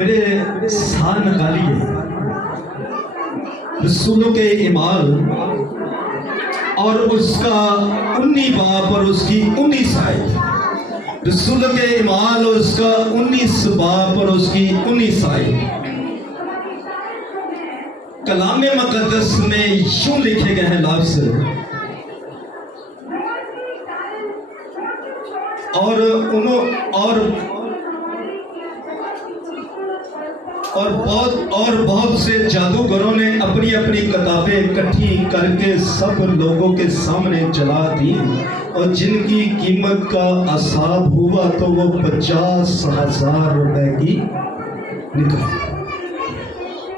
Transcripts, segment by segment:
मेरे साथ निकालिए रसूलों के इमाल और उसका 19 बाब और उसकी 19 आयत। रसूलों के इमाल और उसका 19 बाब और उसकी 19 आयत कलाम मुक़द्दस में यूं लिखे गए हैं लफ्ज़, और बहुत से जादूगरों ने अपनी अपनी किताबें इकट्ठी करके सब लोगों के सामने जला दी, और जिनकी कीमत का हिसाब हुआ तो वो 50,000 रुपए की निकली।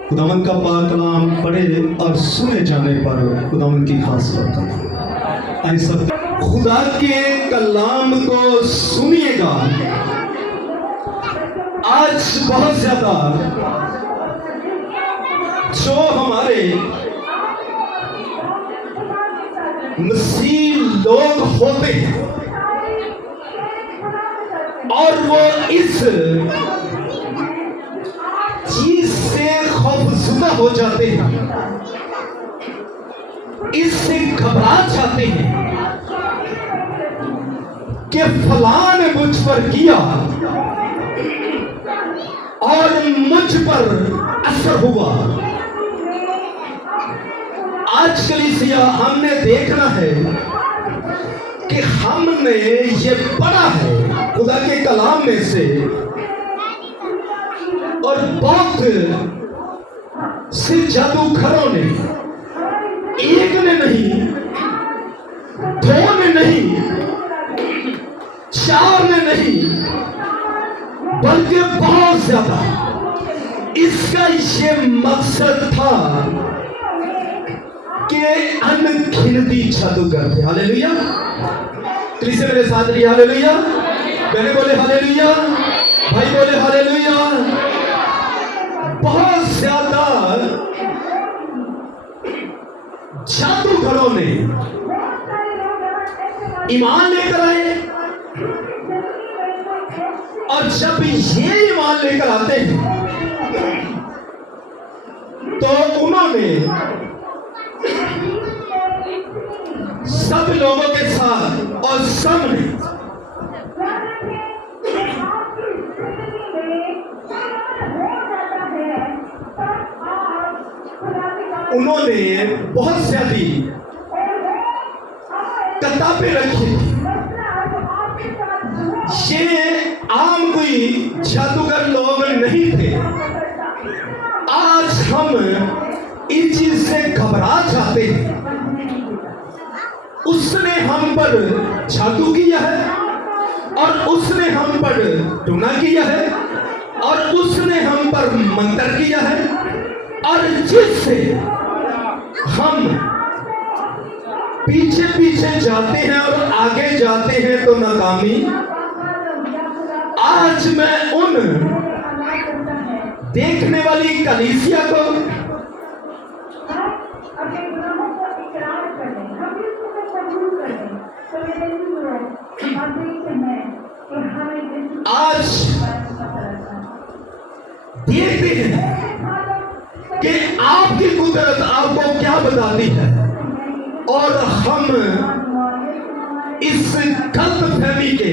खुदावंद का पाक कलाम पढ़े और सुने जाने पर खुदावंद की खास बरकत। आइए सब खुदा के कलाम को सुनिएगा। आज बहुत ज्यादा जो हमारे मसीह लोग होते हैं और वो इस चीज से खौफज़दा हो जाते हैं, इससे घबरा जाते हैं कि फलां ने मुझ पर किया और मुझ पर असर हुआ। आज कलीसिया हमने देखना है कि हमने ये पढ़ा है खुदा के कलाम में से, और बहुत से जादूगरों ने, एक ने नहीं, दो ने नहीं, चार ने नहीं, बल्कि बहुत ज्यादा, इसका ये मकसद था कि अनगिनती जादूगर थे। हालेलुया। कलीसिया मेरे साथ रही हालेलुया। बहने बोले हालेलुया, भाई बोले हालेलुया। बहुत ज्यादा जादूगरों ने ईमान लेकर आए, और जब ये ईमान लेकर आते हैं तो उन्होंने सब लोगों के साथ और सामने उन्होंने बहुत ज्यादा किताबें रखी थी। ये आम कोई जादूगर लोग नहीं थे। आज हम इस चीज से घबरा जाते हैं। उसने हम पर जादू किया है, और उसने हम पर टूना किया है, और उसने हम पर मंत्र किया है, और जिससे हम पीछे पीछे जाते हैं और आगे जाते हैं तो नाकामी। आज मैं उन देखने वाली कलीसिया को आज देखते हैं कि आपकी कुदरत आपको क्या बताती है, और हम इस गलतफहमी के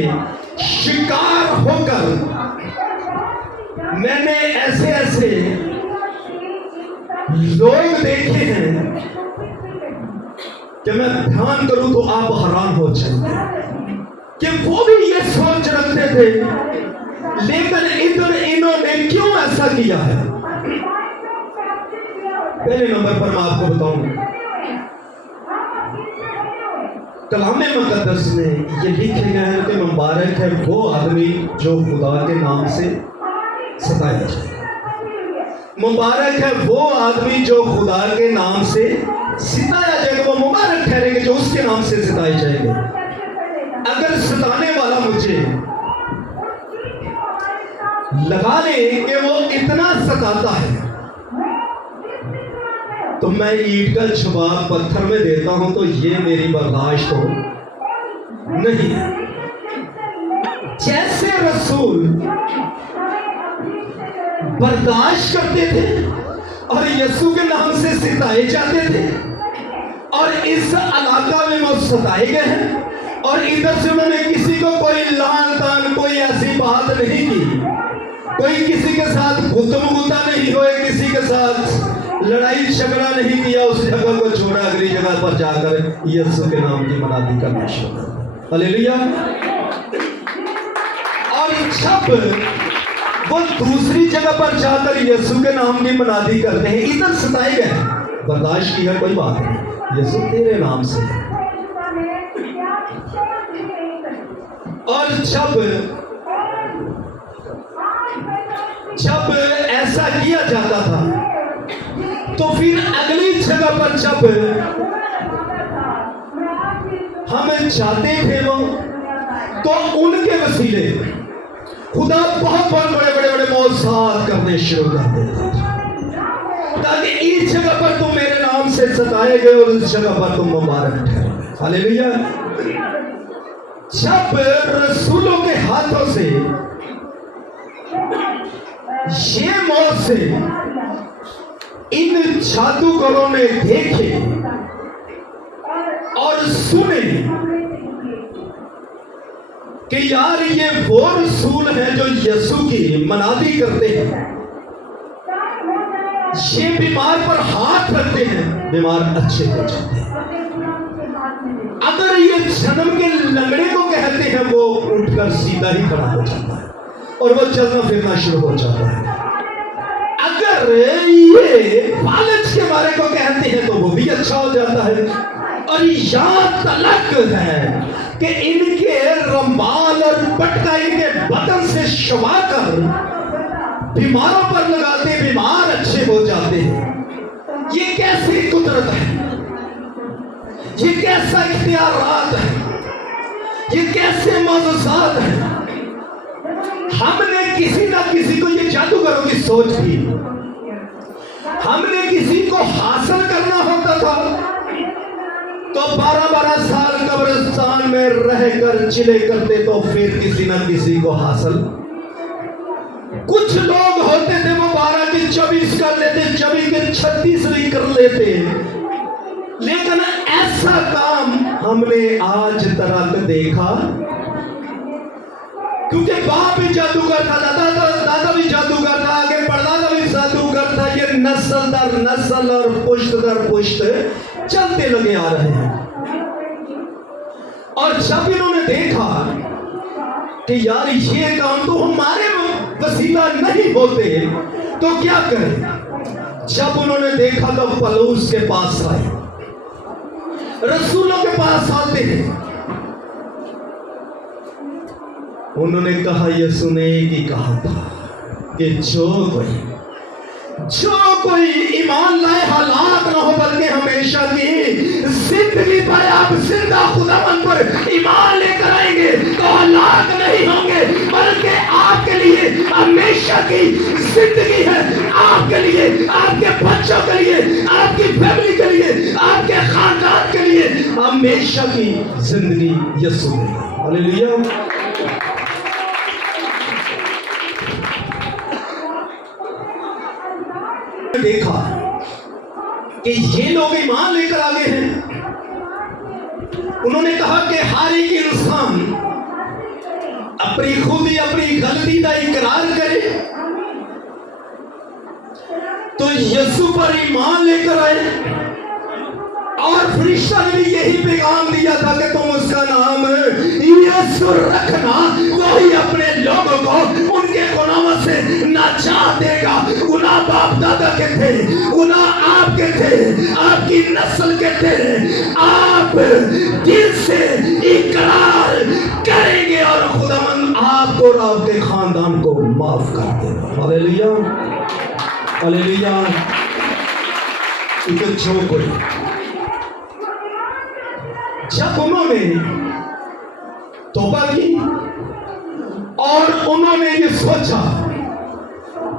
शिकार होकर, मैंने ऐसे ऐसे लोग देखे हैं कि मैं ध्यान करूं तो आप हैरान हो जाएंगे कि वो भी ये सोच रखते थे, लेकिन इधर इन्होंने क्यों ऐसा किया है। पहले नंबर पर मैं आपको बताऊं, कलाम मुक़द्दस में ये लिखे गए हैं कि मुबारक है वो आदमी जो खुदा के नाम से सताया जाए। मुबारक है वो आदमी जो खुदा के नाम से सिताया जाएगा। वो मुबारक ठहरेंगे जो उसके नाम से सिताए जाएंगे। अगर सताने वाला मुझे लगा ले कि वो इतना सताता है, तो मैं ईंट का जवाब पत्थर में देता हूं तो ये मेरी बर्दाश्त हो नहीं। जैसे रसूल बर्दाश्त करते थे और यीशु के नाम से सिताए जाते थे। और इस इलाका में वो सताए गए हैं और इधर से उन्होंने किसी को कोई लान तान कोई ऐसी बात नहीं की, कोई किसी के साथ गुत्तम-गुत्ता नहीं हुए, किसी के साथ लड़ाई झगड़ा नहीं किया। उस जगह को छोड़ा, अगली जगह पर जाकर यीशु के नाम की मनादी करना शुरू कर। हालेलुया। और जब वो दूसरी जगह पर जाकर यीशु के नाम की मनादी करते हैं, इधर सताए गए, बर्दाश्त किया, कोई बात नहीं, यीशु तेरे नाम से। और जब ऐसा किया जाता था तो फिर अगली जगह पर जब हम जाते थे वो, तो उनके वसीले खुदा बहुत बड़े मौजूद करने शुरू कर देते थे, ताकि इस जगह पर तुम मेरे नाम से सताए गए और उस जगह पर तुम मुबारक ठहरे। हालेलुया। जब रसूलों के हाथों से ये मौत से इन जादूगरों ने देखे और सुने कि यार ये वो रसूल है जो यीशु की मनादी करते हैं, ये बीमार पर हाथ रखते हैं, बीमार अच्छे हो जाते हैं, अगर ये जन्म के लंगड़े को कहते हैं वो उठकर सीधा ही खड़ा हो जाता है और वो चलना फिरना शुरू हो जाता है, अगर ये फालज के बारे को कहते हैं तो वो भी अच्छा हो जाता है। और यहाँ तलक है कि इनके रंबाल और पटका इनके बदन से शवा कर बीमारों पर लगाते, बीमार अच्छे हो जाते हैं। ये कैसी कुदरत है, ये कैसा इख्तियारात है, ये कैसे मौजूदात है। हमने किसी ना किसी को, ये जादूगरों की सोच थी, हमने किसी को हासिल करना होता था तो 12-12 साल कब्रिस्तान में रहकर चिले करते, तो फिर किसी ना किसी को हासिल। कुछ लोग होते थे वो 12 के 24 कर लेते, 24 के 36 भी कर लेते, लेकिन ऐसा काम हमने आज तक देखा, क्योंकि बाप भी जादूगर था, दादा भी जादूगर था, आगे परदादा भी जादूगर था। ये नस्ल दर नस्ल और पुश्त दर पुश्त चलते लगे आ रहे हैं। और जब इन्होंने देखा कि यार ये काम तो हमारे वसीला नहीं होते, तो क्या करें। जब उन्होंने देखा तो पलूस के पास आए, रसूलों के पास आते हैं, उन्होंने कहा, यीशु ने ही कहा था कि जो कोई ईमान लाए हलाक न हो बल्कि हमेशा की जिंदगी पाए। आप जिंदा खुदावन पर ईमान लेकर आएंगे तो हलाक नहीं होंगे, बल्कि आपके लिए हमेशा की जिंदगी है, आपके लिए, आपके बच्चों के लिए, आपकी फैमिली के लिए, आपके खानदान के लिए हमेशा की जिंदगी यीशु में। हालेलुया। देखा कि ये लोग ईमान लेकर आगे हैं, उन्होंने कहा कि हर एक इंसान अपनी खुदी अपनी गलती का इकरार करे, तो यीशु पर ईमान लेकर आए। और फरिश्ता ने भी यही पैगाम दिया था कि तुम उसका नाम यीशु रखना, वही अपने लोगों को उनके गुनाहों से नजात देगा। गुनाह बाप दादा के थे, गुनाह आपके थे, आपकी नस्ल के थे, आप दिल से इकरार करेंगे और खुदावंद आपको और आपके खानदान को माफ कर देगा। Hallelujah, hallelujah. जो कोई, जब उन्होंने तौबा की और उन्होंने ये सोचा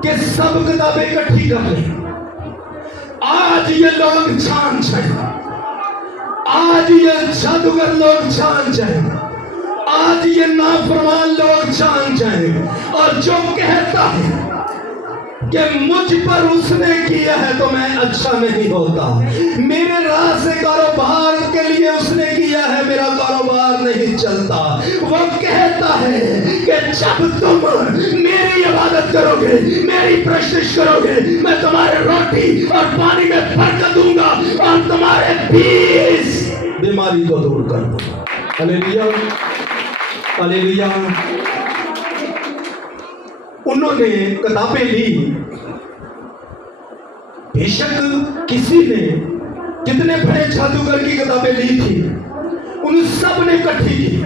कि सब किताबें इकट्ठी कर लें, आज ये लोग जान जाए, आज ये जादूगर लोग जान जाए, आज ये नाफरमान लोग जान जाए, और जो कहता है कि मुझ पर उसने किया है तो मैं अच्छा नहीं होता, मेरे राह से कारोबार के लिए उसने किया है, मेरा कारोबार नहीं चलता। वो कहता है कि जब तुम मेरी इबादत करोगे, मेरी प्रशंसा करोगे, मैं तुम्हारे रोटी और पानी में बरकत दूंगा और तुम्हारे 20 बीमारी को दूर कर दूंगा। Hallelujah, hallelujah. उन्होंने किताबें ली, बेशक किसी ने कितने बड़े जादूगर की किताबें ली थी, उन सब ने इकट्ठी की।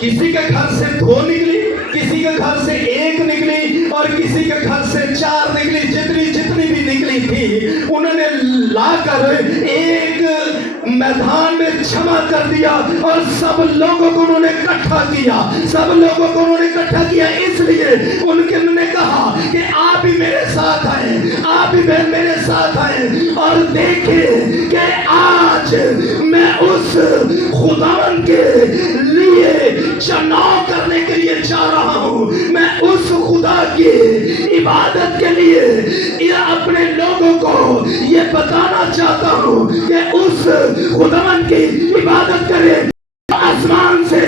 किसी के घर से 2 निकली, किसी के घर से 1 निकली और किसी के घर से 4 निकली। जितनी जितनी भी निकली थी उन्होंने लाकर एक मैदान में जमा कर दिया और सब लोगों को उन्होंने इकट्ठा किया। सब लोगों को उन्होंने इकट्ठा किया इसलिए उन्होंने कहा कि आप भी मेरे साथ आए, आप भी मेरे साथ आए और देखें कि आज मैं उस खुदावन के लिए चुनाव करने के लिए जा रहा हूं। मैं उस खुदा की इबादत के लिए अपने लोगों को ये बताना चाहता हूं कि उस खुदावन की इबादत करें। आसमान से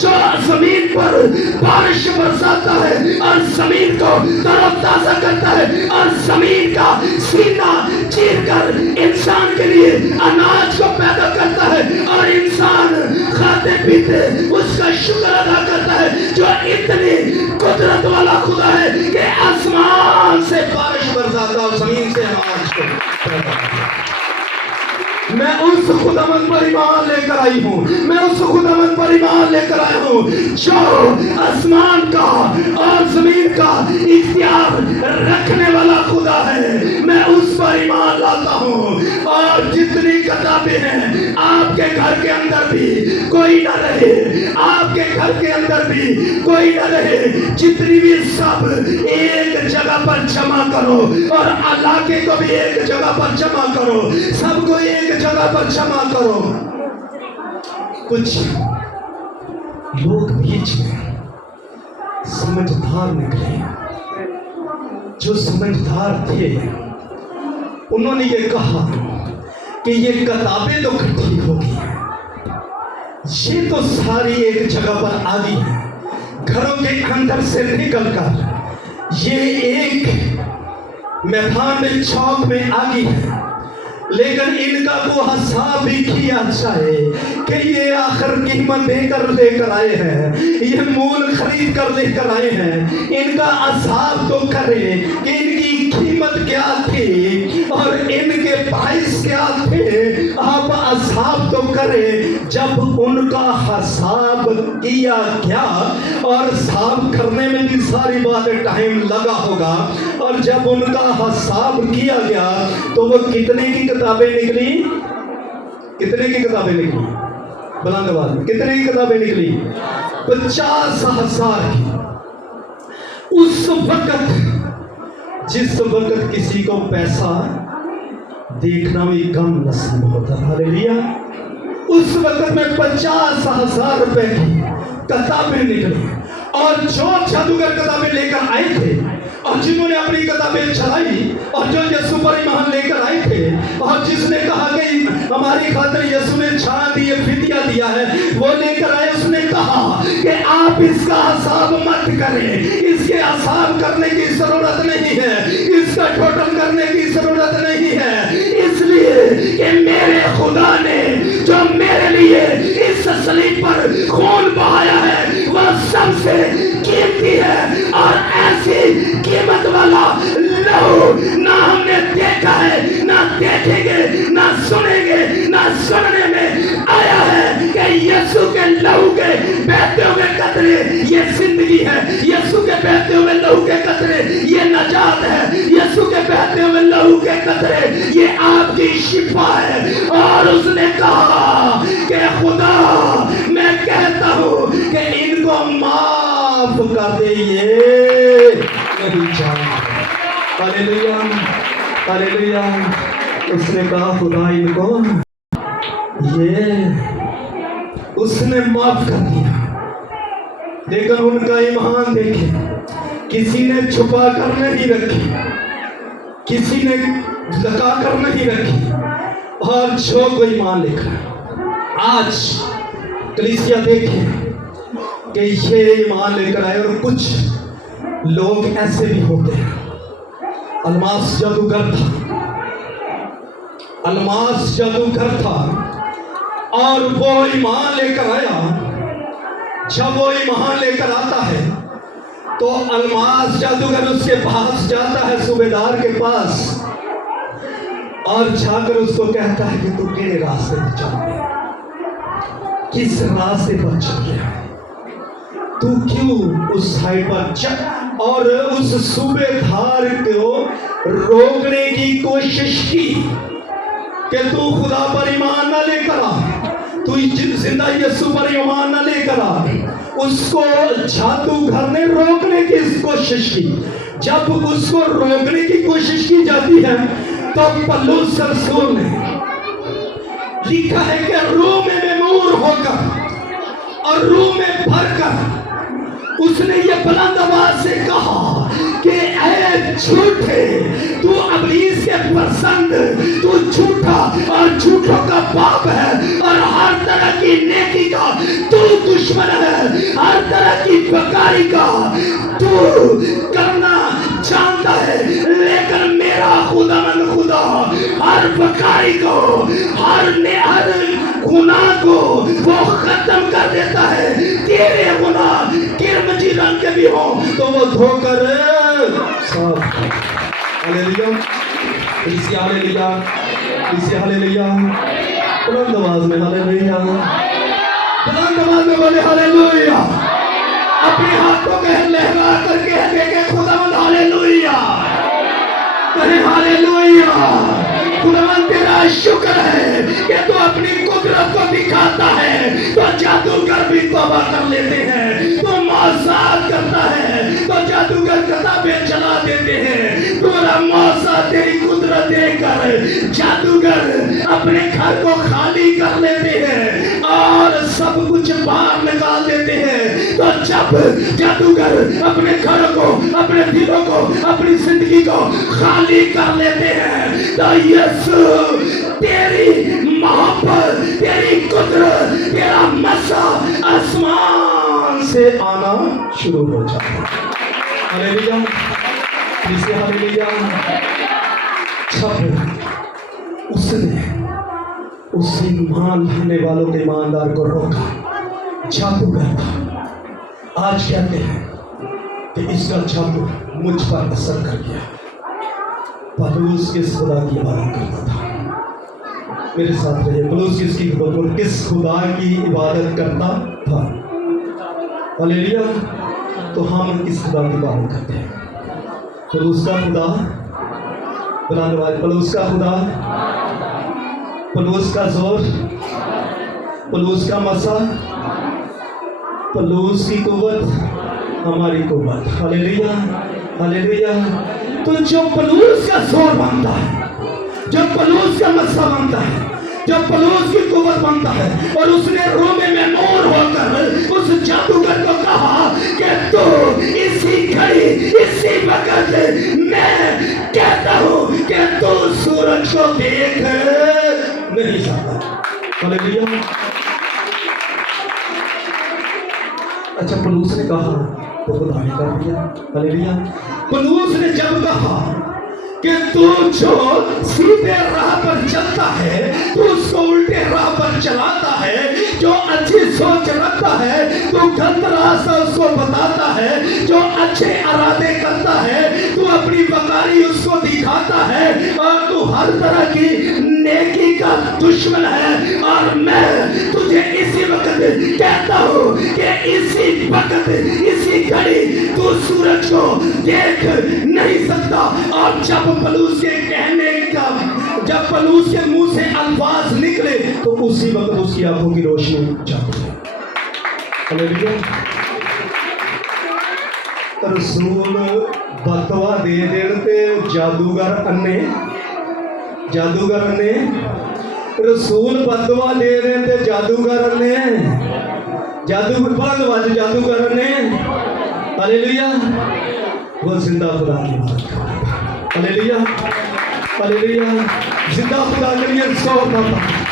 जो जमीन पर बारिश बरसाता है और जमीन को तरोताजा करता है और जमीन का सीना चीरकर इंसान के लिए अनाज को पैदा करता है और इंसान खाते पीते उसका शुक्र अदा करता है। जो इतनी कुदरत वाला खुदा है कि आसमान से बारिश बरसाता और जमीन से अनाज को पैदा करता है। मैं उस खुदावंद पर ईमान लेकर आई हूँ, मैं उस खुदावंद पर ईमान लेकर आया हूँ जो आसमान का और जमीन का इख्तियार रखने वाला खुदा है। मैं उस पर ईमान लाता हूँ। और जितनी किताबें हैं आपके घर के अंदर भी कोई न रहे, आपके घर के अंदर भी कोई न रहे, जितनी भी सब एक जगह पर जमा करो और इलाके को भी एक जगह पर जमा करो, सबको एक जगह पर जमा करो। कुछ लोग बीच में समझदार निकले, जो समझदार थे उन्होंने ये कहा कि ये किताबें तो इकट्ठी होगी, ये तो सारी एक जगह पर आ गई है, घरों के अंदर से निकलकर ये एक मैदान में चौक में आ गई है, लेकिन इनका को हिसाब भी किया जाए कि ये आखिर कीमत देकर लेकर आए हैं, ये मूल खरीद कर लेकर आए हैं। इनका हिसाब तो करें कि इनकी कीमत क्या थी और इनके प्राइस क्या थे। आप हिसाब तो करें। जब उनका हिसाब किया गया और हिसाब करने में भी सारी बातें टाइम लगा होगा, और जब उनका हिसाब किया गया तो वो कितने की किताबें निकली, कितने की किताबें निकली, बुलंद आवाज में कितने की किताबें निकली? 50,000 की। उस वक्त जिस वक्त किसी को पैसा देखना भी कम नसीब होता, हालेलुया, उस वक्त में 50,000 रुपए की किताबें निकली। और जो जादूगर किताबें लेकर आए थे और जिन्होंने अपनी किताबें चलाई और जो यीशु पर ईमान लेकर आए थे और जिसने कहा कि हमारी खातिर यीशु ने चांदी ये फिदिया दिया है, वो लेकर आए। उसने कहा कि आप इसका हिसाब मत करें, इसके हिसाब करने की जरूरत नहीं है, इसका टोटल करने की जरूरत नहीं है, इसलिए कि मेरे खुदा ने जो मेरे लिए इस सलीब पर खून बहाया है वह सबसे कीमती है। और ऐसी कीमत वाला लहू ना हमने देखा है, ना देखेंगे, ना सुनेंगे, ना सुनने में आया है कि यीशु के लहू के बहते हुए कतरे ये जिंदगी है, यीशु के बहते हुए लहू के कतरे ये नजात है, यीशु के बहते हुए लहू के कतरे ये आपकी शिफा है। और उसने कहा कि खुदा मैं कहता हूं कि इनको माफ कर दे, ये नहीं जानते। Hallelujah, hallelujah. उसने कहा खुदा इनको ये उसने माफ कर दिया। लेकिन उनका ईमान देखे किसी ने छुपा कर नहीं रखी, किसी ने लगा कर नहीं रखी। और जो कोई ईमान लेकर आज कलीसिया देखे कि ये ईमान लेकर आए। और कुछ लोग ऐसे भी होते हैं, अलमास जादूगर था, अलमास जादूगर था और वो ईमान लेकर आया। जब वो ईमान लेकर आता है तो अलमास जादूगर उसके पास जाता है, सूबेदार के पास, और जाकर उसको कहता है कि तू किस रास्ते पर चल रहा है, किस रास्ते पर चल रहा है, तू क्यों उस साइड पर चल। और उस सूबेदार को रोकने की कोशिश की कि तू खुदा पर ईमान न लेकर आ, तू जिंदा यीशु पर ईमान न लेकर आ। उसको जादूगर ने रोकने की कोशिश की। जब उसको रोकने की कोशिश की जाती है तो पौलुस रसूल ने लिखा है कि रूह में मूर होकर और रूह में भरकर उसने ये बुलंद आवाज से कहा कि ऐ झूठे, तू इब्लीस के पसंद, तू झूठा और झूठों का बाप है और हर तरह की नेकी का तू दुश्मन है, हर तरह की बेकारी का तू करना जानता है। लेकिन मेरा खुदावंद खुदा हर बेकारी को, हर गुनाह को वो खत्म कर देता है। तेरे गुनाह किरमजी रंग के भी हो तो वो धोकर साफ। हालेलुया, इसी हालेलुया, इसी हालेलुया, बुलंद आवाज में हालेलुया, बुलंद आवाज में बोले हालेलुया। अपने हाथों को लहरा करके देखे खुदावंद हालेलुया, कहे हालेलुया। खुदावंद तेरा शुक्र है कि तू अपनी कुदरत को दिखाता है तो जादूगर भी तौबा कर लेते हैं, तो मौसाद करता है तो जादूगर किताबें चला देते हैं। पूरा मौसा तेरी कुदरत देखकर जादूगर अपने घर को खाली कर लेते हैं और सब कुछ बाहर निकाल देते हैं। तो जब जादूगर अपने घर को, अपने दिलों को, अपनी जिंदगी को खाली कर लेते हैं तो यीशु तेरी मोहब्बत, तेरी कुदरत, तेरा मसा आसमान से आना शुरू हो जाता है। हालेलुया, इसे हालेलुया। जब उसने उस ईमान लाने वालों के ईमानदार को रोका, जादूगर था। आज कहते हैं कि इसका जादू मुझ पर असर कर गया। पौलुस किस खुदा की इबादत करता था? मेरे साथ रहिए। पौलुस किस खुदा की इबादत करता था? हालेलुया। तो हम किस खुदा की इबादत करते हैं? पौलुस का खुदा, बुलंद आवाज, पौलुस का खुदा, पौलुस का जोर, पौलुस का मसा, पौलुस की कुव्वत, हमारी कुव्वत। Hallelujah, hallelujah. तो जो पौलुस का जोर बनता है, जो पौलुस का मसा बनता है, जो पौलुस की कुव्वत बनता है, और उसने रोमे में मोर होकर उस जादूगर को कहा कि तो इसी घड़ी, इसी वक्त मैं कहता हूं कि तो सूरज को देख नहीं सकता। हालेलुया। अच्छा, पौलुस ने कहा तो खुदा ने कर दिया। हालेलुया। पौलुस ने जब कहा कि तू जो सीधे राह पर चलता है, तू उसको उल्टे राह पर चलाता है, जो अच्छी सोच रखता है तो गलत रास्ता उसको बताता है, जो अच्छे इरादे करता है तू अपनी बकारी उसको दिखाता है, और तू हर तरह की नेकी का दुश्मन है। और मैं तुझे इसी वक्त कहता हूं कि इसी वक्त, इसी घड़ी तू सूरज को देख नहीं सकता। और जब पौलुस के कहने का, जब पौलुस के मुंह से अल्फाज निकले तो उसी वक्त उसकी आंखों की रोशनी जाती है। हालेलुया। रसूल बतवा दे देते जादूगर अन्ने, जादूगर ने रसूल बदवा दे रहे थे, जादूगर ने, जादूगर ने। हालेलुया। वो जिंदा खुदा की बात कर रहा है। Hallelujah, hallelujah. जिंदा खुदा के लिए जोर ना पाए।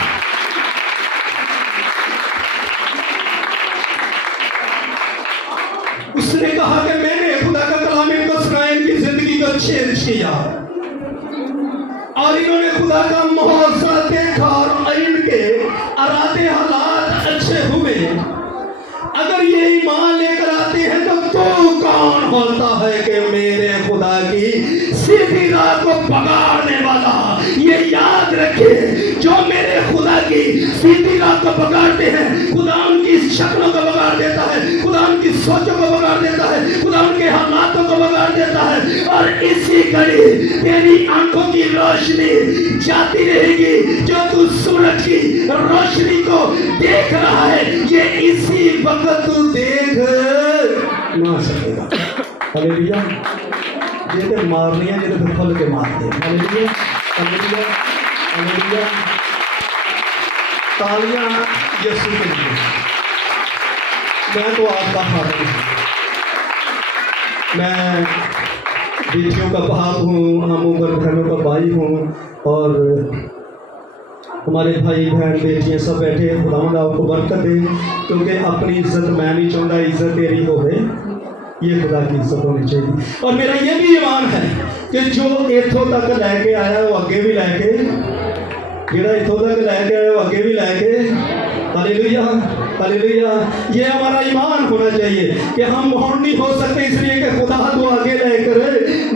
उसने कहा कि मैंने खुदा का कलाम इनको सुनाया, इनकी जिंदगी को चेंज किया और इन्होंने खुदा का मुआवजा देखा और इनके इरादे हालात अच्छे हुए। अगर ये ईमान लेकर आते हैं तो कौन होता है कि मेरे खुदा की सीधी राह को पकड़ने वाला। ये याद रखे, जो मेरे खुदा की सीधी राह को पकड़ते हैं, खुदा उनकी शक्लों को बगाड़ देता है, खुदा उनकी सोचों को बगाड़ देता है, खुदा उनके हालातों को बगाड़ देता है। और इसी घड़ी तेरी आंखों की रोशनी जाती रहेगी। जो तू सूरज की रोशनी को देख रहा है, ये इसी वक्त तू देख ना सकेगा। हालेलुया। ये तो मारनी है, ये तो खोल के मारते हैं। Hallelujah, hallelujah, hallelujah. तालियां यीशु के लिए। मैं तो आपका हाथ हूँ, मैं बेटियों का बाप हूँ, हम ऊपर बहनों का भाई हूँ और हमारे भाई बहन बेटियाँ सब बैठे हैं। खुदावंद आपको बरकत दे, क्योंकि अपनी इज्जत मैं नहीं चाहता, इज्जत तेरी हो गई, ये खुदा की इज्जत होनी चाहिए। और मेरा ये भी ईमान है कि जो इथों तक लैके आया वो अगे भी लैके, जेड़ा इथों तक लैके आया वो अगे भी लैके। Hallelujah, hallelujah. ये हमारा ईमान होना चाहिए कि हम और नहीं हो सकते, इसलिए कि खुदा तो आगे लेकर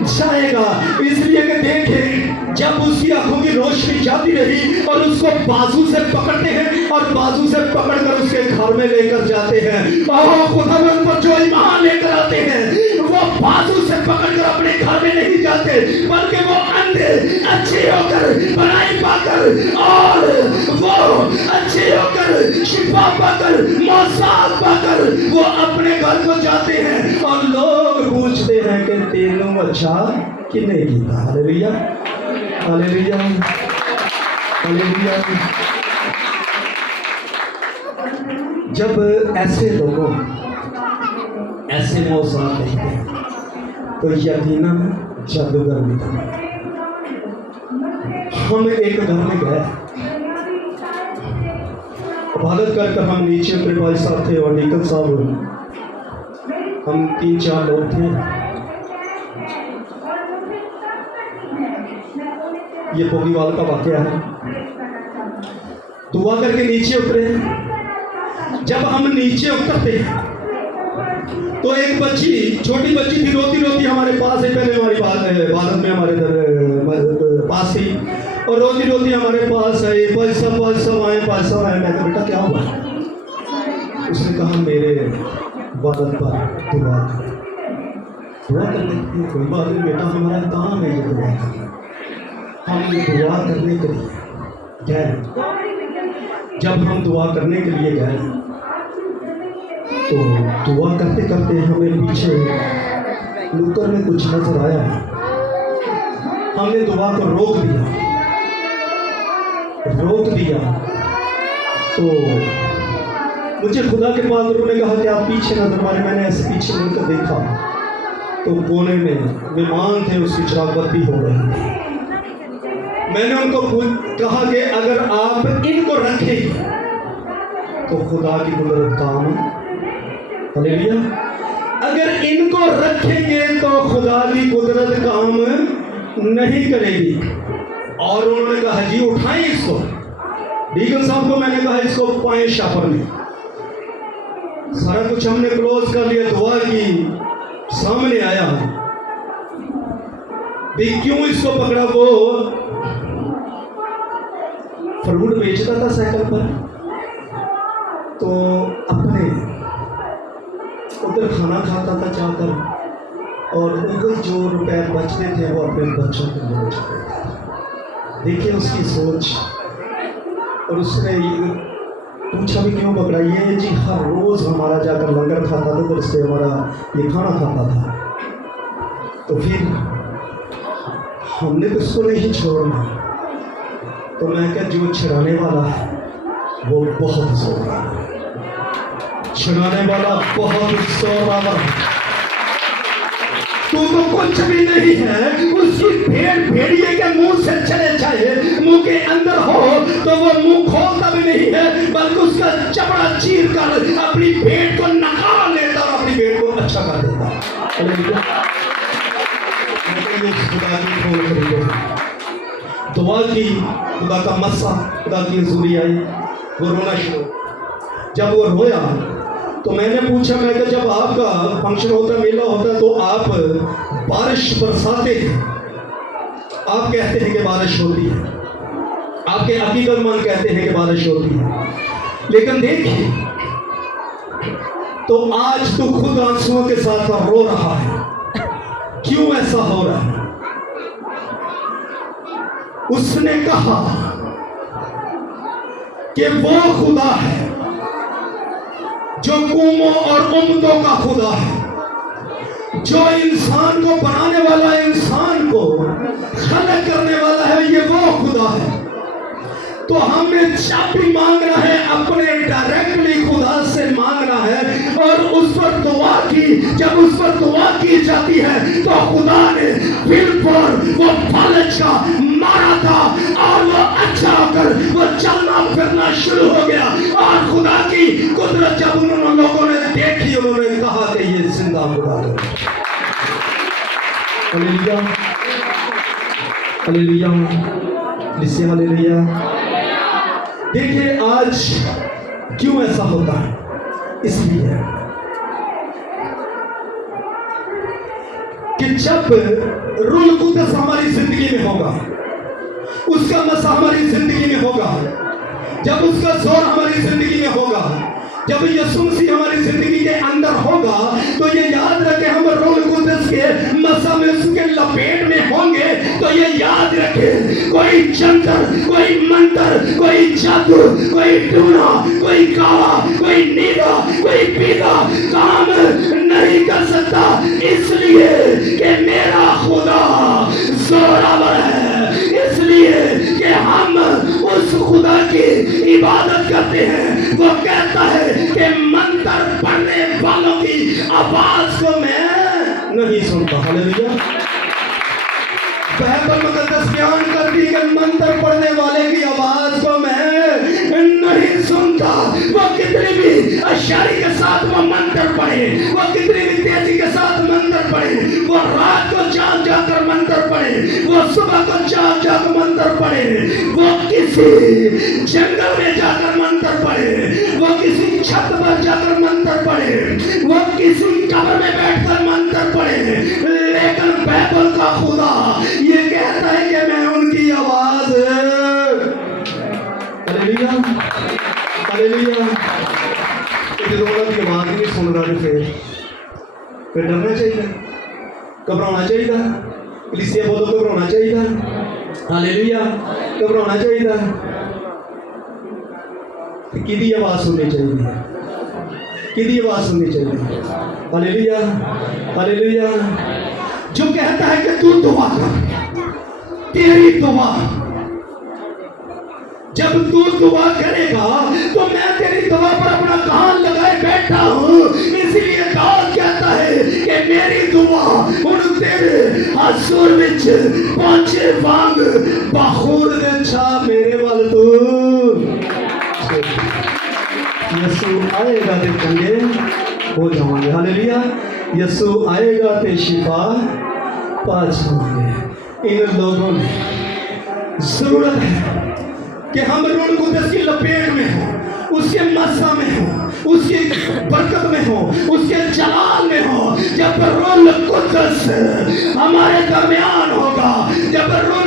जाएगा। इसलिए कि देखें, जब उसकी आंखों की रोशनी जाती रही और उसको बाजू से पकड़ते हैं और बाजू से पकड़कर उसके घर में लेकर जाते हैं। और खुदा पर जो ईमान लेकर आते हैं वो बाजू से पकड़कर अपने घर में नहीं जाते, बल्कि वो अंधे अच्छे होकर बनाई पाकर और वो अच्छे होकर शिफा पाकर मौसाद पाकर वो अपने घर को जाते हैं और लोग पूछते हैं कि तेनों अच्छा किने कीता। Hallelujah, hallelujah, hallelujah. जब ऐसे लोगों ऐसे मौसाद देखते हैं तो यकीनन जादूगर मिलता। हम एक घर में गए, इबादत कर हम नीचे अपने भाई साहब थे और निकल साहब, हम 3-4 लोग थे। ये पोगीवाल का वाकया है। दुआ करके नीचे उतरे। जब हम नीचे उतरते तो एक बच्ची, छोटी बच्ची थी, रोती रोती हमारे पास है। पहले हमारी इबादत में हमारे इधर पास थी और रोती रोती हमारे पास आई। पैसा आए। मैं कहा बेटा क्या हुआ? उसने कहा मेरे इबादत पर दुआ कर। दुआ करने कोई बात नहीं बेटा, हमारा काम है ये दुआ करना। हम दुआ करने के लिए गए। जब हम दुआ करने के लिए गए तो दुआ करते करते हमें पीछे नुक्कड़ में कुछ नजर आया। हमने दुआ को रोक दिया तो मुझे खुदा के पास उन्होंने कहा कि आप पीछे नजर मारे। मैंने ऐसे पीछे मुड़कर देखा तो कोने में मेहमान थे, उसकी चिराग बत्ती हो रही थी। मैंने उनको कहा कि अगर आप इनको रखें तो खुदा की कुदरत काम। हालेलुया। अगर इनको रखेंगे तो खुदा की कुदरत काम नहीं करेगी। और उन्होंने कहा जी उठाएं इसको। डीकन साहब को मैंने कहा इसको पाएं शापर में। सारा कुछ हमने क्लोज कर लिया, दुआ की, सामने आया भी क्यों इसको पकड़ा। वो फ्रूट बेचता था साइकिल पर, तो अपने उधर खाना खाता था जाकर और उनको जो रुपए बचते थे वो अपने बच्चों के लिए बचाते थे। देखिए उसकी सोच। और उसने पूछा भी क्यों पकड़ा? ये जी हर रोज़ हमारा जाकर लंगर खाता था, तो इससे हमारा ये खाना खाता था। तो फिर हमने तो उसको नहीं छोड़ना। तो मैं क्या, जो छुड़ाने वाला है वो बहुत जोरदार है, छुड़ाने वाला बहुत जोरदार है। तू तो कुछ भी नहीं है। उसकी भेड़ भेड़िए के मुंह से चले जाए, मुंह के अंदर हो तो वो मुंह खोलता भी नहीं है, बल्कि उसका चमड़ा चीर कर अपनी भेड़ को नकार लेता और अपनी भेड़ को अच्छा कर देता। दुआ की, खुदा का मस्सा, खुदा की हुजूरी आई, वो रोना शुरू। जब वो रोया तो मैंने पूछा, मैं कि जब आपका फंक्शन होता, मेला होता, तो आप बारिश बरसाते हैं, आप कहते हैं कि बारिश होती है, आपके अकीदतमंद कहते हैं कि बारिश होती है, लेकिन देखिए तो आज तो खुद आंसुओं के साथ रो रहा है। क्यों ऐसा हो रहा है? उसने कहा कि वो खुदा है जो कौमों और उम्मतों का खुदा है, जो इंसान को बनाने वाला, इंसान को खलक करने वाला है, ये वो खुदा है। तो हमें चाबी मांगना है, अपने डायरेक्टली खुदा से मांगना है और उस पर दुआ की। जब उस पर दुआ की जाती है तो खुदा ने फिर पर वो फालज का मारा था और वो अच्छा होकर वो चलना फिरना शुरू हो गया। और खुदा की कुदरत जब उन लोगों ने देखी, उन्होंने कहा कि ये जिंदा खुदा है। Hallelujah, hallelujah, hallelujah. देखिए आज क्यों ऐसा होता है? इसलिए कि जब रूह कुद्दस हमारी जिंदगी में होगा, उसका मसा हमारी जिंदगी में होगा, जब उसका जोर हमारी जिंदगी में होगा, जब यीशु मसीह हमारी जिंदगी के अंदर होगा, तो ये याद रखें हम रूह कुद्दस के मसा में, उसके लपेट में होंगे। तो ये याद रखें, कोई जंतर, कोई मंत्र, कोई जादू, कोई टूना, कोई कावा, कोई नीला, कोई पीला काम नहीं कर सकता, इसलिए कि मेरा खुदा जोरावर है, इसलिए कि हम उस खुदा की इबादत करते हैं। वो कहता है कि मंत्र पढ़ने वालों की आवाज को मैं नहीं सुनता। हालेलुया। बाइबल मुकद्दस बयान करती है कि मंत्र पढ़ने वाले की आवाज को मैं नहीं सुनता। वो कितनी भी अशारी के साथ वो मंत्र पढ़े, वो कितनी भी तेजी के साथ मंत्र पढ़े, वो रात को जाग जाकर मंत्र पढ़े, वो सुबह को जाग जाकर मंत्र पढ़े, वो किसी जंगल में जाकर मंत्र पढ़े, वो किसी छत पर जाकर मंत्र पढ़े, वो किसी कब्र में बैठकर मंत्र पढ़े, लेकिन बाइबल का खुदा ये कहता है कि मैं उनकी आवाज, हालेलुया, हालेलुया, की आवाज नहीं सुन रहा, फिर डरना चाहिए, घबराना चाहिए, कलीसिया बोलो घबराना चाहिए, हालेलुया, घबराना चाहिए। किदी आवाज सुननी चाहिए, किदी आवाज सुननी चाहिए, हालेलुया, हालेलुया। जो कहता है कि तू दुआ कर, तेरी दुआ, जब तू दुआ करेगा तो मैं तेरी दुआ पर अपना कान लगाए बैठा हूं। इसलिए दाऊद कहता है कि मेरी दुआ उन तेरे हसूर विच पहुंचे वांग बखूर दे छा मेरे वाल तू। यीशु आएगा ते चंगे हो जाएंगे, हालेलुया। यीशु आएगा ते शिफा पा जाएंगे। इन लोगों ने जरूरत है कि हम रूह कुद्दस की लपेट में हो, उसके मसा में हो, उसकी बरकत में हो, उसके जलाल में हो। जब रूह कुद्दस हमारे दरमियान होगा, जब रूह